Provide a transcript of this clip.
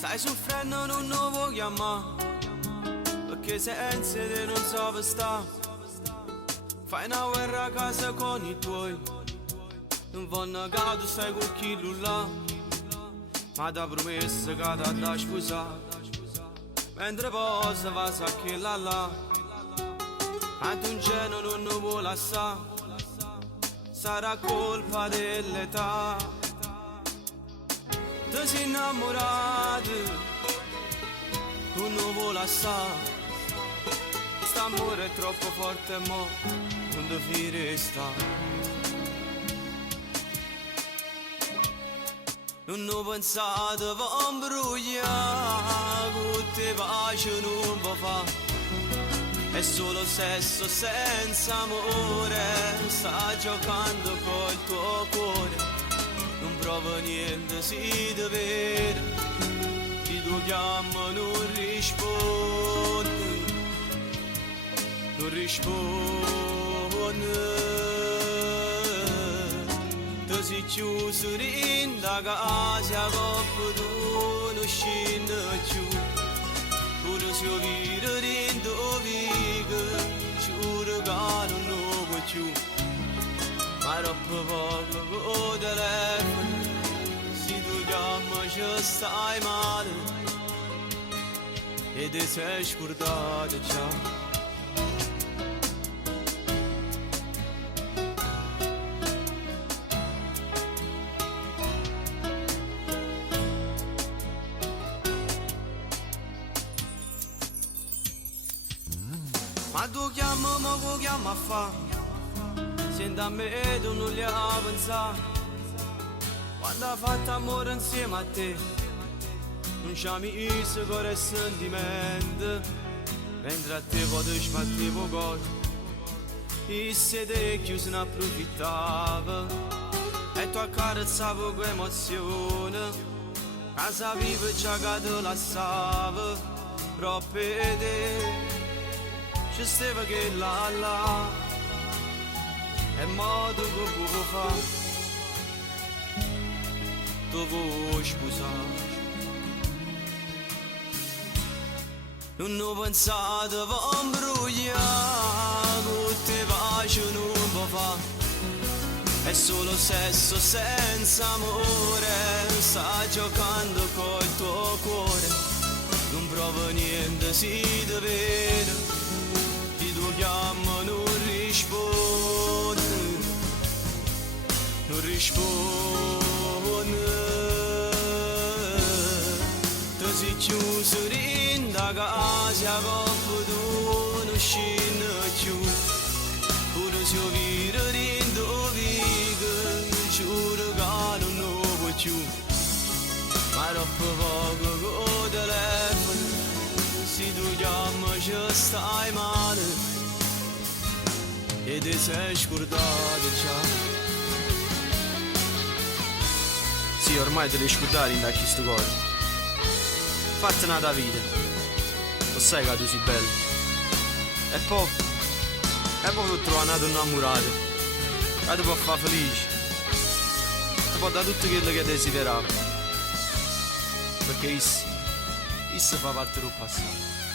Stai soffrendo non lo vuoi chiamare, perché senza te non so dove sta. Fai una guerra a casa con i tuoi, non vanno che tu stai con chi là, ma ti promesso che ti da sposare. Mentre poi se va sa che là, ma tu in cielo non lo vuoi lasciare, sarà colpa dell'età. Ti sei innamorato, non lo vuoi lasciare. St'amore è troppo forte, mo non devi restare. Non ho pensato a imbrogliare, con te pace non va fa. È solo sesso senza amore, sta giocando col tuo cuore. Non provo niente, si deve, ti tuo chiamo non risponde, non risponde. Ti sei chiuso in da casa, coppa tu non scende giù. Pure se io vivo dentro vivo, giuro che non lo vuoi più. Ma troppo poco con telefono, se tu chiami ci stai male e ti sei scordato già. Ma tu chiama, ma tu chiama a fa, senti a me tu non li ha pensato. Quando ha fatto amore insieme a te, non c'ha messo cuore e sentimento. Mentre a te potevi sbattere poco, e se te chiuso ne approfittava. E tu accarezzavo con emozione, casa viva e già che te lasciava. Però per te ci stava che là e modo che può fare, tu vuoi scusare. Non ho pensato a imbrogliare, con te pace non può fare. È solo sesso senza amore, sta giocando col tuo cuore. Non provo niente, si deve, ti tuo chiamo non risponde, non risponde. Ti sei chiuso in da casa, coppa tu non scende più. Pure se io vivo dentro vivo, giuro che non lo vuoi più. Ma troppo poco con telefono, se tu chiami ci stai male e ti sei scordato già. Sì, ormai te li scordati in da chi sto cuore. Fatti una da vita, lo sai che tu sei bello. E poi tu trovi una donna innamorata, che ti può fare felice, ti può dare tutto quello che desideravi. Perché isso fa parte del passato.